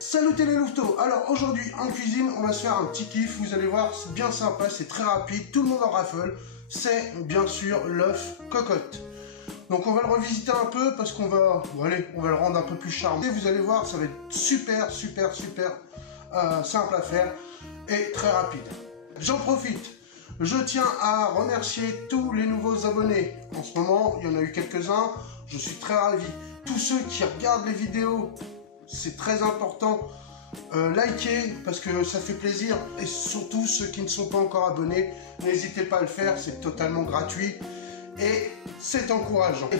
Salut les louveteaux. Alors aujourd'hui en cuisine, on va se faire un petit kiff. Vous allez voir, c'est bien sympa, c'est très rapide, tout le monde en raffole. C'est bien sûr l'œuf cocotte. Donc on va le revisiter un peu parce qu'on va, on va le rendre un peu plus charmant. Et vous allez voir, ça va être super simple à faire et très rapide. J'en profite. Je tiens à remercier tous les nouveaux abonnés. En ce moment, il y en a eu quelques-uns. Je suis très ravi. Tous ceux qui regardent les vidéos, c'est très important. Likez parce que ça fait plaisir. Et surtout ceux qui ne sont pas encore abonnés, n'hésitez pas à le faire. C'est totalement gratuit et c'est encourageant.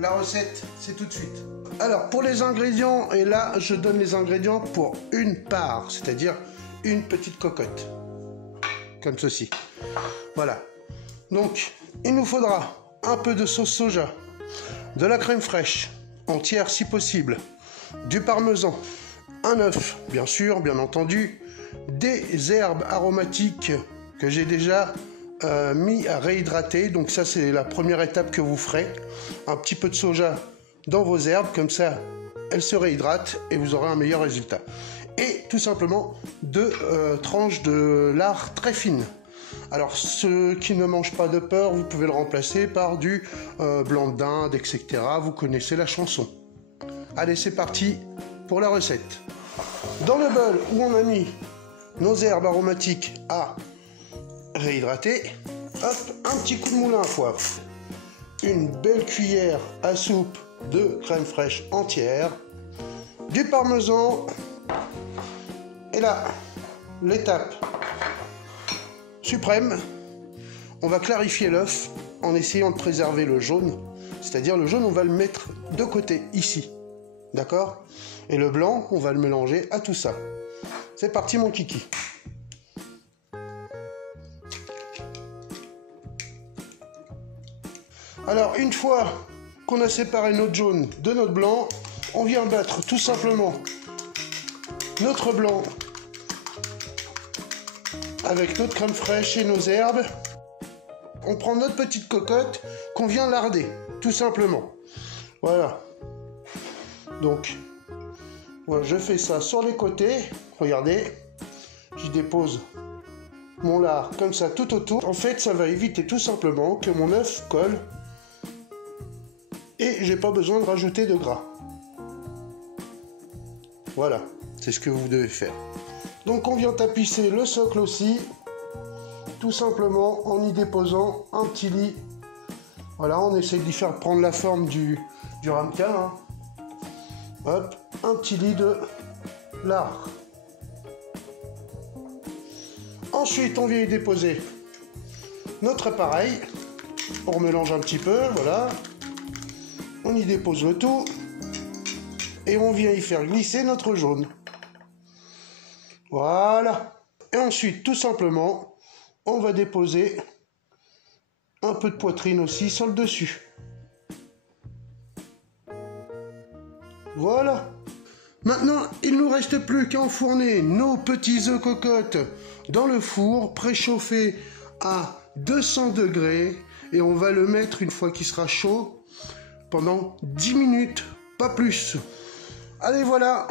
La recette, c'est tout de suite. Alors pour les ingrédients, et là je donne les ingrédients pour une part, c'est-à-dire une petite cocotte. Comme ceci. Voilà. Donc, il nous faudra un peu de sauce soja, de la crème fraîche, entière si possible, du parmesan, un œuf, bien sûr, bien entendu, des herbes aromatiques que j'ai déjà mis à réhydrater. Donc ça, c'est la première étape que vous ferez. Un petit peu de soja dans vos herbes, comme ça, elles se réhydratent et vous aurez un meilleur résultat. Et tout simplement 2 tranches de lard très fines. Alors ceux qui ne mangent pas de porc, vous pouvez le remplacer par du blanc de dinde, etc. Vous connaissez la chanson. Allez, c'est parti pour la recette. Dans le bol où on a mis nos herbes aromatiques à réhydrater, hop, un petit coup de moulin à poivre, une belle cuillère à soupe de crème fraîche entière, du parmesan. Et là, l'étape suprême, on va clarifier l'œuf en essayant de préserver le jaune. C'est-à-dire le jaune, on va le mettre de côté, ici. D'accord? Et le blanc, on va le mélanger à tout ça. C'est parti mon kiki. Alors, une fois qu'on a séparé notre jaune de notre blanc, on vient battre tout simplement notre blanc avec notre crème fraîche et nos herbes. On prend notre petite cocotte qu'on vient larder, tout simplement. Voilà. Donc, voilà, je fais ça sur les côtés. Regardez, je dépose mon lard comme ça tout autour. En fait, ça va éviter tout simplement que mon œuf colle et j'ai pas besoin de rajouter de gras. Voilà. C'est ce que vous devez faire. Donc on vient tapisser le socle aussi, tout simplement en y déposant un petit lit. Voilà, on essaie d'y faire prendre la forme du ramequin. Hein. Hop, un petit lit de lard. Ensuite, on vient y déposer notre appareil. On remélange un petit peu, voilà. On y dépose le tout. Et on vient y faire glisser notre jaune. Voilà. Et ensuite, tout simplement, on va déposer un peu de poitrine aussi sur le dessus. Voilà. Maintenant, il ne nous reste plus qu'à enfourner nos petits œufs cocottes dans le four, préchauffé à 200 degrés. Et on va le mettre, une fois qu'il sera chaud, pendant 10 minutes, pas plus. Allez, voilà.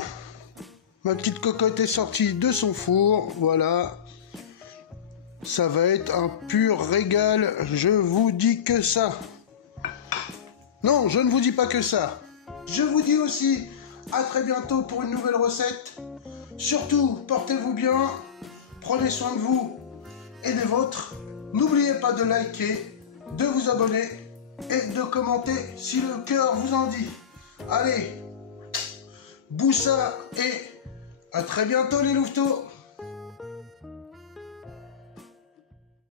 Ma petite cocotte est sortie de son four, voilà. Ça va être un pur régal, je vous dis que ça. Non, je ne vous dis pas que ça. Je vous dis aussi à très bientôt pour une nouvelle recette. Surtout, portez-vous bien, prenez soin de vous et des vôtres. N'oubliez pas de liker, de vous abonner et de commenter si le cœur vous en dit. Allez, boussa et à très bientôt les louveteaux.